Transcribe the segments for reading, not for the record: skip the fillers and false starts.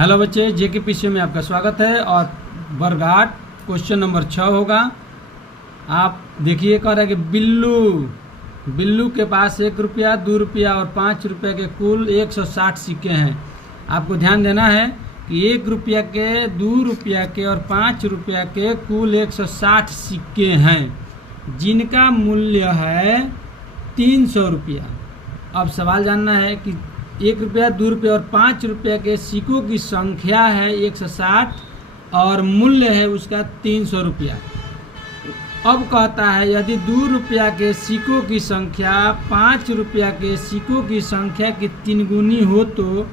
Hello बच्चे, जेके PC में आपका स्वागत है। और वर्ग 8 क्वेश्चन नंबर 6 होगा। आप देखिए, कह रहा है कि बिल्लू के पास 1 रुपया, 2 रुपया और 5 रुपये के कुल 160 सिक्के हैं। आपको ध्यान देना है कि 1 रुपया के, 2 रुपया के और 5 रुपया के कुल 160 सिक्के हैं, जिनका मूल्य है 300 रुपया। अब सवाल जानना है कि 1 रुपया, 2 रुपया और 5 रुपया के सिक्कों की संख्या है 160 और मूल्य है उसका 300 रुपया। अब कहता है यदि 2 रुपया के सिक्कों की संख्या 5 रुपया के सिक्कों की संख्या की 3 गुनी हो तो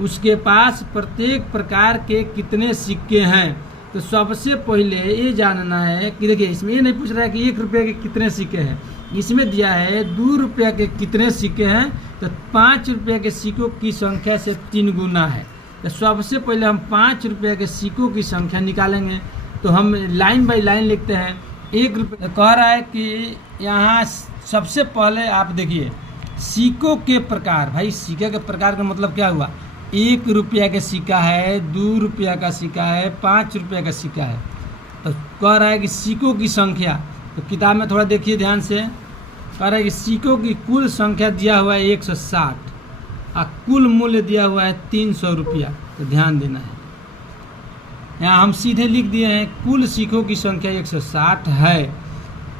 उसके पास प्रत्येक प्रकार के कितने सिक्के हैं। तो सबसे पहले ये जानना है कि देखिए, इसमें ये नहीं पूछ रहा है कि 1 रुपये के कितने सिक्के हैं, इसमें दिया है 2 रुपया के कितने सिक्के हैं। तो 5 रुपये के सिक्कों की संख्या से 3 गुना है। तो सबसे पहले हम 5 रुपये के सिक्कों की संख्या निकालेंगे। तो हम लाइन बाय लाइन लिखते हैं। 1 रुपये कह रहा है कि यहाँ सबसे पहले आप देखिए सिक्कों के प्रकार। भाई सिक्के के प्रकार का मतलब क्या हुआ? 1 रुपया का सिक्का है, 2 रुपया का सिक्का है, 5 रुपया का सिक्का है। तो कह रहा है कि सिक्कों की संख्या, तो किताब में थोड़ा देखिए ध्यान से। कह रहा है कि सिक्कों की कुल संख्या दिया हुआ है 160 और कुल मूल्य दिया हुआ है 300 रुपया। तो ध्यान देना है, यहाँ हम सीधे लिख दिए हैं कुल सिक्कों की संख्या 160 है,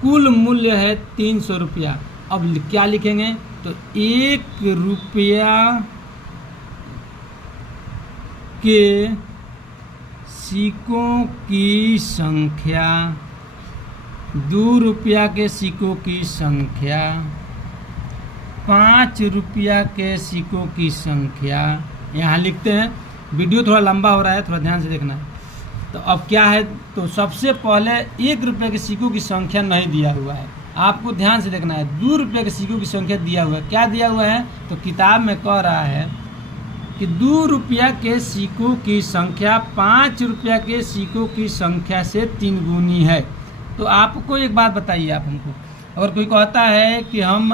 कुल मूल्य है 300 रुपया। अब क्या लिखेंगे? तो 1 रुपया के सिक्कों की संख्या, 2 रुपया के सिक्कों की संख्या, 5 रुपया के सिक्कों की संख्या यहाँ लिखते हैं। वीडियो थोड़ा लंबा हो रहा है, थोड़ा ध्यान से देखना है। तो अब क्या है? तो सबसे पहले 1 रुपये के सिक्कों की संख्या नहीं दिया हुआ है, आपको ध्यान से देखना है। 2 रुपये के सिक्कों की संख्या दिया हुआ है। क्या दिया हुआ है? तो किताब में कह रहा है कि 2 रुपया के सिक्कों की संख्या 5 रुपया के सिक्कों की संख्या से 3 गुनी है। तो आपको एक बात बताइए, आप हमको, अगर कोई कहता है कि हम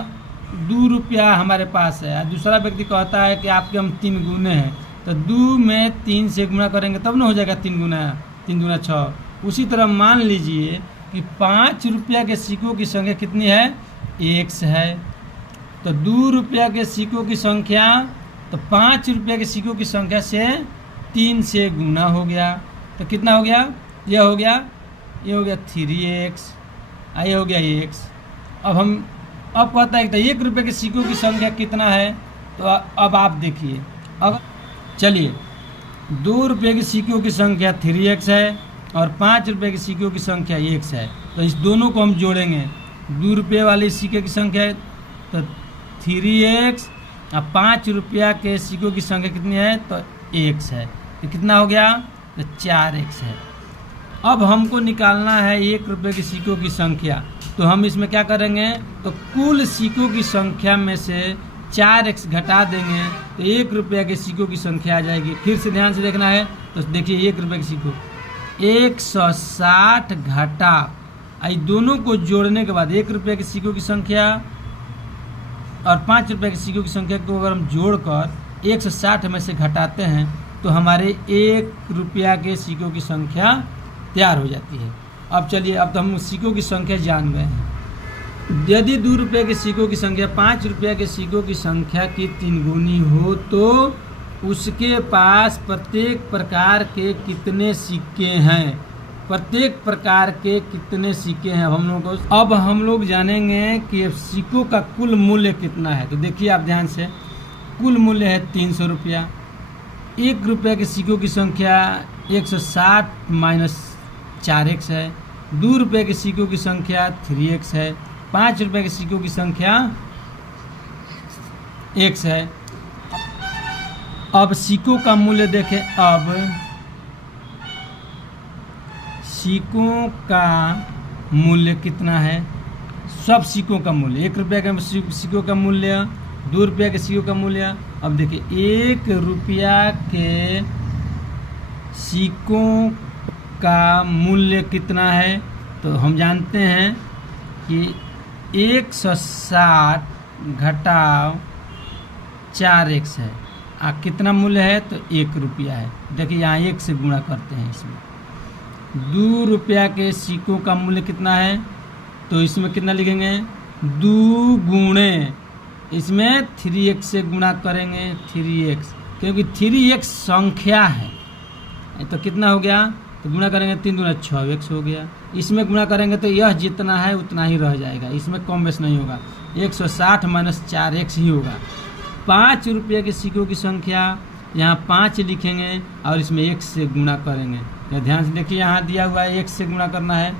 2 रुपया हमारे पास है, दूसरा व्यक्ति कहता है कि आपके हम 3 गुने हैं, तो 2 में 3 से गुना करेंगे तब ना हो जाएगा 3 गुना, 3 दूना 6। उसी तरह मान लीजिए कि 5 रुपया के सिक्कों की संख्या कितनी है? 1 है। तो 2 रुपया के सिक्कों की संख्या, तो 5 रुपया के सिक्कों की संख्या से 3 से गुना हो गया। तो कितना हो गया? यह हो गया 3x, ये हो गया x। अब कहता है कि 1 रुपये के सिक्कों की संख्या कितना है? तो अब आप देखिए, अब चलिए 2 रुपये की सिक्कों की संख्या 3x है और 5 रुपये की सिक्कों की संख्या x है। तो इस दोनों को हम जोड़ेंगे। 2 रुपये वाले सिक्के की संख्या है तो 3x और 5 रुपया के सिक्कों की संख्या कितनी है? तो x है। तो कितना हो गया? तो 4x है। अब हमको निकालना है 1 रुपये की सिक्कों की संख्या। तो हम इसमें क्या करेंगे? तो कुल सिक्कों की संख्या में से 4x घटा देंगे तो 1 रुपया के सिक्कों की संख्या आ जाएगी। फिर से ध्यान से देखना है। तो देखिए 1 रुपये के सिक्कों 160 घटा, आई दोनों को जोड़ने के बाद 1 रुपये के सिक्कों की संख्या और 5 रुपये के सिक्कों की संख्या को अगर हम जोड़कर 160 में से घटाते हैं तो हमारे 1 रुपया के सिक्कों की संख्या तैयार हो जाती है। अब चलिए, अब तो हम सिक्कों की संख्या जान गए हैं। यदि 2 रुपये के सिक्कों की संख्या 5 रुपया के सिक्कों की संख्या की 3 गुनी हो तो उसके पास प्रत्येक प्रकार के कितने सिक्के हैं? प्रत्येक प्रकार के कितने सिक्के हैं अब हम लोग जानेंगे कि सिक्कों का कुल मूल्य कितना है। तो देखिए आप ध्यान से, कुल मूल्य है 300 रुपया। 1 रुपये के सिक्कों की संख्या 160 माइनस 4x है। 2 रुपये के सिक्कों की संख्या 3x है। 5 रुपये के सिक्कों की संख्या x है। अब सिक्कों का मूल्य देखें। अब सिक्कों का मूल्य कितना है? सब सिक्कों का मूल्य, 1 रुपया के सिक्कों का मूल्य, 2 रुपया के सिक्कों का मूल्य। अब देखिए 1 रुपया के सिक्कों का मूल्य कितना है? तो हम जानते हैं कि 160 घटाव 4x है। कितना मूल्य है तो 1 रुपया है। देखिए यहाँ 1 से गुणा करते हैं इसमें। 2 रुपया के सिक्कों का मूल्य कितना है तो इसमें कितना लिखेंगे 2 गुणे, इसमें 3x से गुणा करेंगे 3x, क्योंकि 3x संख्या है तो कितना हो गया तो गुणा करेंगे 3 दूना 6x हो गया। इसमें गुणा करेंगे तो यह जितना है उतना ही रह जाएगा, इसमें कम बेस नहीं होगा। 160 माइनस 4x ही होगा। 5 रुपये के सिक्कों की संख्या यहाँ 5 लिखेंगे और इसमें 1 से गुणा करेंगे। या ध्यान से देखिए यहाँ दिया हुआ है 1 से गुणा करना है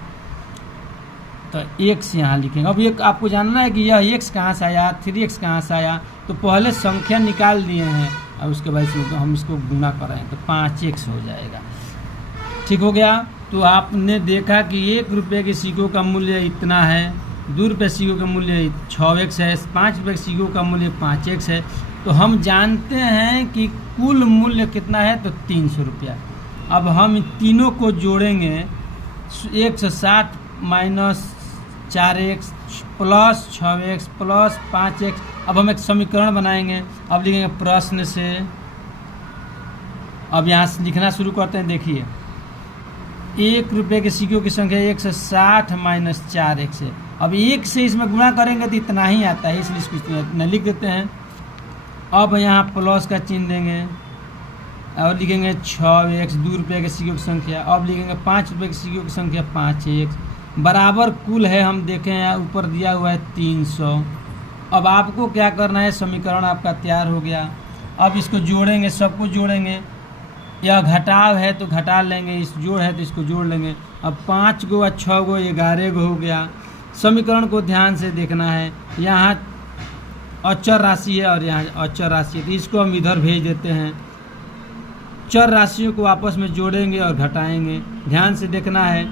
तो 1 यहाँ लिखेंगे। अब ये आपको जानना है कि यह x कहाँ से आया, 3x कहाँ से आया, तो पहले संख्या निकाल दिए हैं और उसके बाद हम इसको गुणा करें तो 5x हो जाएगा। ठीक हो गया। तो आपने देखा कि 1 रुपये के सिक्कों का मूल्य इतना है, 2 रुपये सिक्कों का मूल्य 6x है, 5 रुपये के सिक्कों का मूल्य 5x है। तो हम जानते हैं कि कुल मूल्य कितना है तो 300 रुपया। अब हम इन तीनों को जोड़ेंगे, 160 minus 4x plus 6x plus 5x। अब हम एक समीकरण बनाएंगे। अब लिखेंगे प्रश्न से, अब यहाँ से लिखना शुरू करते हैं। देखिए 1 रुपये के सिक्कों की संख्या 160 माइनस 4x है। अब 1 से इसमें गुणा करेंगे तो इतना ही आता है, इसलिए इसको इतना लिख देते हैं। अब यहाँ प्लस का चिन्ह देंगे और लिखेंगे 6x 2 रुपये के सिक्कों की संख्या। अब लिखेंगे 5 रुपये के सिक्कों की संख्या 5x बराबर कुल है, हम देखें यहाँ ऊपर दिया हुआ है 300। अब आपको क्या करना है, समीकरण आपका तैयार हो गया। अब इसको जोड़ेंगे, सबको जोड़ेंगे। यह घटाव है तो घटा लेंगे, इस जोड़ है तो इसको जोड़ लेंगे। अब 5 गो और 6 गो 11 गो हो गया। समीकरण को ध्यान से देखना है, यहाँ अचर राशि है और यहाँ अचर राशि है तो इसको हम इधर भेज देते हैं। चर राशियों को आपस में जोड़ेंगे और घटाएंगे। ध्यान से देखना है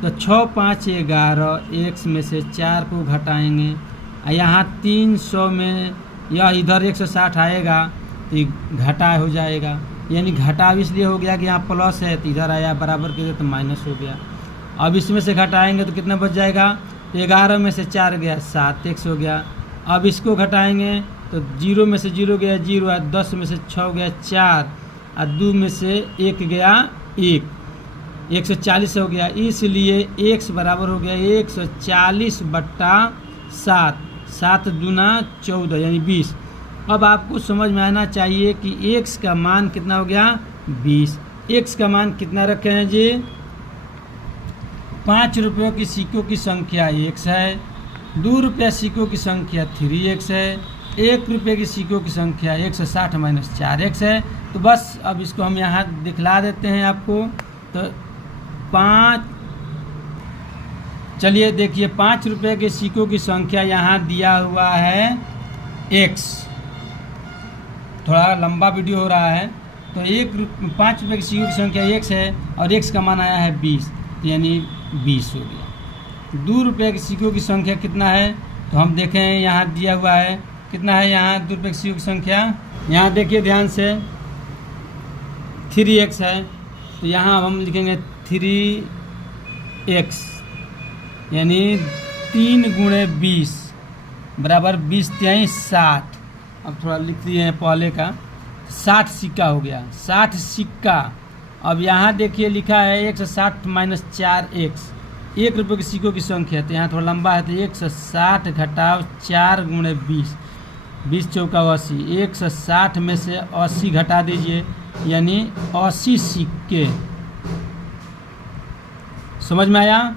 तो 6 5 11, x में से 4 को घटाएंगे। यहाँ 300 में यह इधर 160 आएगा तो घटा हो जाएगा, यानी घटाव इसलिए हो गया कि यहाँ प्लस है तो इधर आया, बराबर के तो माइनस हो गया। अब इसमें से घटाएंगे तो कितना बच जाएगा, 11 में से 4 गया 7x हो गया। अब इसको घटाएंगे तो 0 में से 0 गया 0, 10 में से 6 गया 4 और 2 में से 1 गया 1, 140 हो गया। इसलिए x बराबर हो गया 140/7, 7 दूना 14 यानी 20। अब आपको समझ में आना चाहिए कि x का मान कितना हो गया 20। x का मान कितना रखे हैं जी, 5 रुपयों की सिक्कों की संख्या x है, 2 रुपया सिक्कों की संख्या 3x है, 1 रुपये की सिक्कों की संख्या 160 माइनस 4x है। तो बस अब इसको हम यहाँ दिखला देते हैं आपको। तो 5, चलिए देखिए 5 रुपये के सिक्कों की संख्या यहाँ दिया हुआ है x। थोड़ा लंबा वीडियो हो रहा है तो 5 रुपये की सिक्कों की संख्या x है और x का मान आया है 20, यानी 20 हो गया। 2 रुपये की सिक्कों की संख्या कितना है तो हम देखें यहाँ दिया हुआ है कितना है, यहाँ 2 रुपये की सिक्कों की संख्या यहाँ देखिए ध्यान से 3x है तो यहाँ हम लिखेंगे 3x यानी 3 गुणे 20 बराबर 20 × 60। अब थोड़ा लिख दिए हैं पहले का, 60 सिक्का हो गया, 60 सिक्का। अब यहाँ देखिए लिखा है 160 माइनस 4x, 1 रुपये की सिक्कों की संख्या तो यहाँ थोड़ा लंबा है तो 160 घटाव 4 गुणे 20, 20 चौका 80, 160 में से 80 घटा दीजिए यानी 80 सिक्के। समझ में आया।